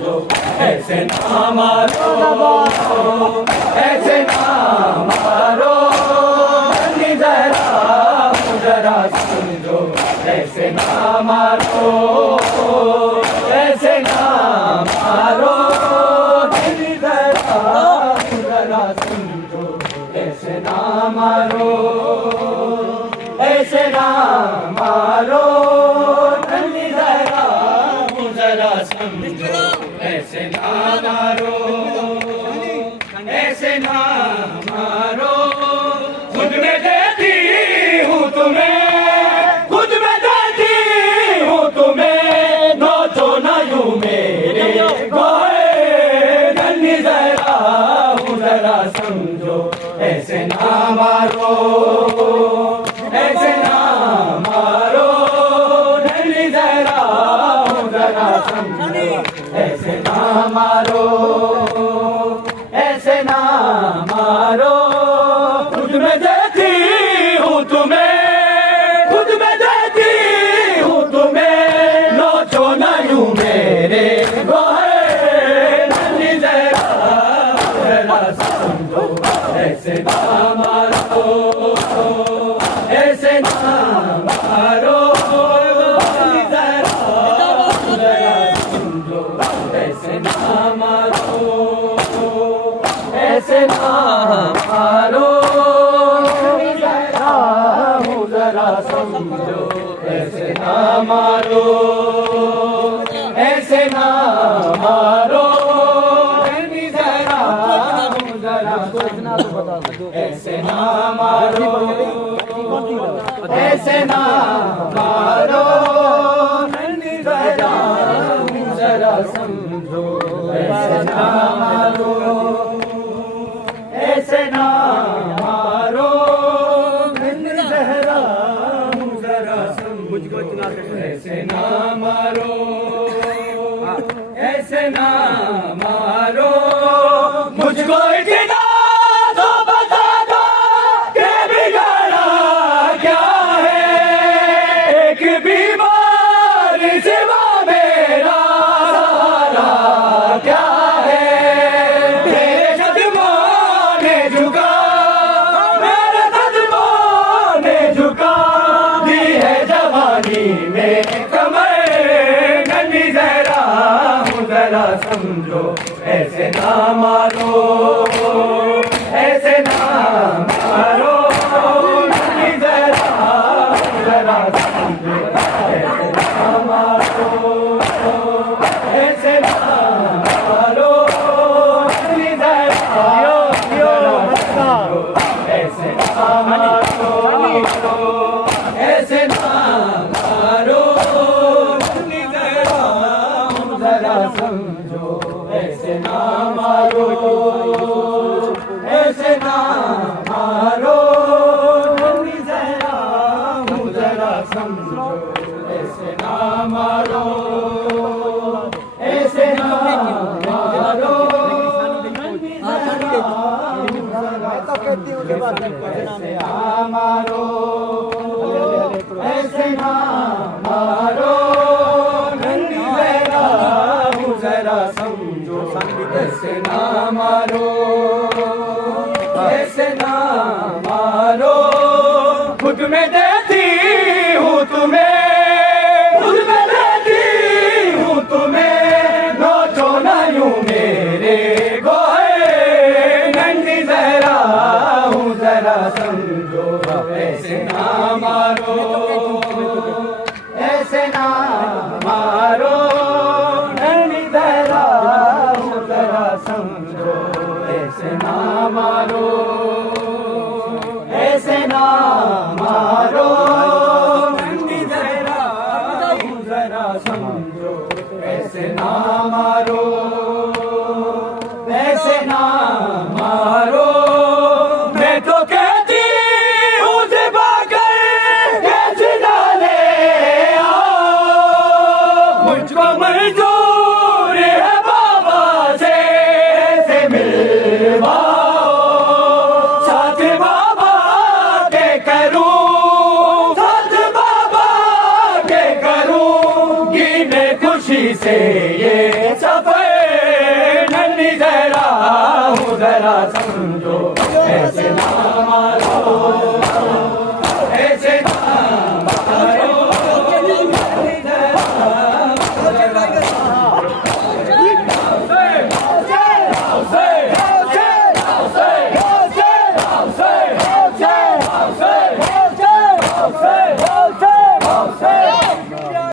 समझो, ऐसे ना मारो, ऐसे ना मारो, नन्ही जरा समझो, ऐसे ना मारो, ऐसे ना मारो, नन्ही जरा समझो, ऐसे ना मारो, ऐसे ना मारो, नन्ही जरा समझो, ऐसे ना मारो, ऐसे ना मारो, खुद में देती हूँ तुम्हें, खुद में देती हूँ तुम्हें, नोचो ना यूं मेरे गोए, नन्ही जरा समझो, ऐसे ना मारो, ऐसे ना मारो, नन्ही जरा समझो, ऐसे ना मारो, ऐसे ना मारो, खुद में देती हूँ तुम्हें, खुद में देती हूँ तुम्हें, नोचो ना यूं मेरे गोहे, नन्ही जरा समझो, ऐसे ना मारो, ऐसे ना मारो, नन्ही जरा समझो, ऐसे ना मारो, ऐसे ना मारो, जरा समझो, ऐसे ना मारो, ऐसे ना मारो, ऐसे ना मारो, ऐसे ना मारो, जरा समझो, ऐसे ना मारो, ऐसे ना मारो, जरा समझो, ऐसे ना मारो, ऐसे ना मारो, मुझको इतना तो बता दो कि बिगड़ा क्या है, एक बीमार सिवा मेरा सहारा क्या है, तेरे कदमों ने झुका, मेरे कदमों ने झुका, दी है जवानी में कमर, नन्ही जरा समझो, ऐसे ना मारो, ऐसे ना मारो, नन्ही जरा समझो, ऐसे ना मारो, ऐसे ना मारो, नन्ही जरा समझो, ऐसे ना मारो, ऐसे ना मारो, नन्ही जरा समझो, ऐसे ना मारो, ऐसे ना मारो, नन्ही जरा समझो, ऐसे ना मारो, ऐसे ना मारो, नन्ही ऐसे ना मारो, ऐसे ना मारो, नन्ही जरा समझो, ऐसे ना मारो, ऐसे ना मारो, खुद में देती हूँ तुम्हें, खुद में देती हूँ तुम्हें, नोचो ना यूं मेरे गोहे, नन्ही जरा समझो, ऐसे ना मारो, ऐसे ना मारो, नन्ही जरा समझो, ऐसे ना मारो, ऐसे ना मारो, नन्ही जरा समझो, ऐसे ना मारो, ऐसे ना मारो, मैं तो कहती हूँ भागर कैसे डाले आओ, मुझको मंजूर है बाबा से मिलवाओ, साथ बाबा के करूँ, साथ बाबा के करूँ, गिने खुशी से ये सफर, जरा समझो, ऐसे ना